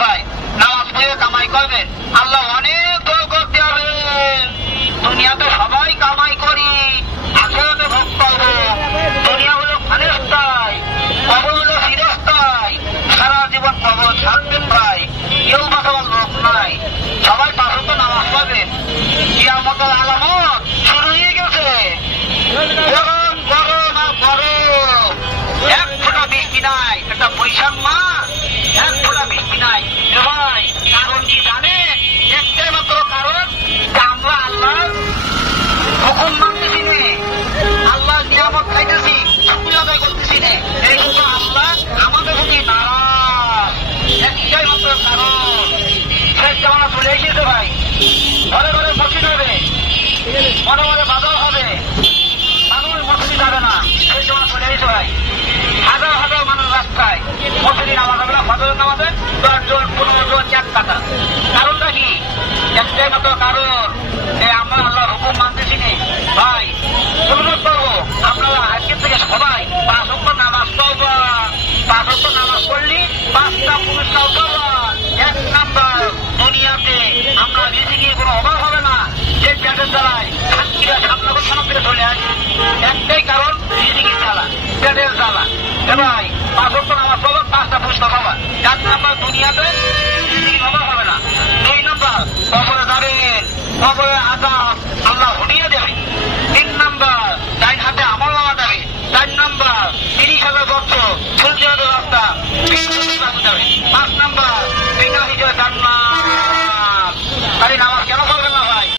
ভাই নামাজ পড়ে কামাই করবেন, আল্লাহ অনেক দোয়া করতে হবে। দুনিয়াতে সবাই কামাই করি, আখেরাতে ভোগ পাবো। দুনিয়া হলো ফানেস্তায়, কবর হলো ফিরেস্তায়, সারা জীবন কবর থাকবেন ভাই, কেউ বাঁচাবার লোক নাই। সবাই পাঁচশত নামাজ পাবেন, কিয়ামতের আলামত শুরু হয়ে গেছে। গরম গরম আর গরম, এক ফোঁটা বৃষ্টি নাই। একটা বৈশাখ মাস, এক ফোঁটা বৃষ্টি নাই। ভাই কারণ কি জানে? একটাই মাত্র কারণ, আমরা আল্লাহ হুকুম মানতেছি নে, আল্লাহ নিয়ামত খাইতেছি, শুকরিয়া আদায় করতেছি নে, এই জন্য আল্লাহ আমাদের প্রতি নারাজ। একটাই মাত্র কারণ। শেষ জামানা চলে এসেছে ভাই, ঘরে ঘরে মসজিদ হবে, মনে মনে বাদল হবে, মানুষ মসজিদ যাবে না। শেষ জামানা চলে এসেছে ভাই, হাজার হাজার মানুষ রাস্তায়, মসজিদে নামাজ হবে না, ফজরের নামাজে 10 জন 15 জন এক কাটা। কারণটা কি? একটাই মাত্র কারণ, যে আমরা আল্লাহর হুকুম মানতেছি নে। ভাই অনুরোধ করবো, আপনারা আজকের থেকে সবাই 5 ওয়াক্ত নামাজ পড়বেন। 5 ওয়াক্ত নামাজ পড়লে 5টা পুরস্কার পাবেন। 1 নাম্বার, দুনিয়াতে আমরা রিজিকের কোনো অভাব হবে না। যে পেটের জ্বালায় সাতক্ষীরা সামনগর থানা থেকে চলে আসে, একটাই কারণ, রিজিকের জ্বালা, পেটের জ্বালা। ভাই 5 ওয়াক্ত নামাজ পড়বেন, 5টা পুরস্কার পাবেন। 1 নাম্বার, দুনিয়াতে রিজিকের অভাব হবে না। 2 নাম্বার, কবরে যাবেন, কবরে আজাব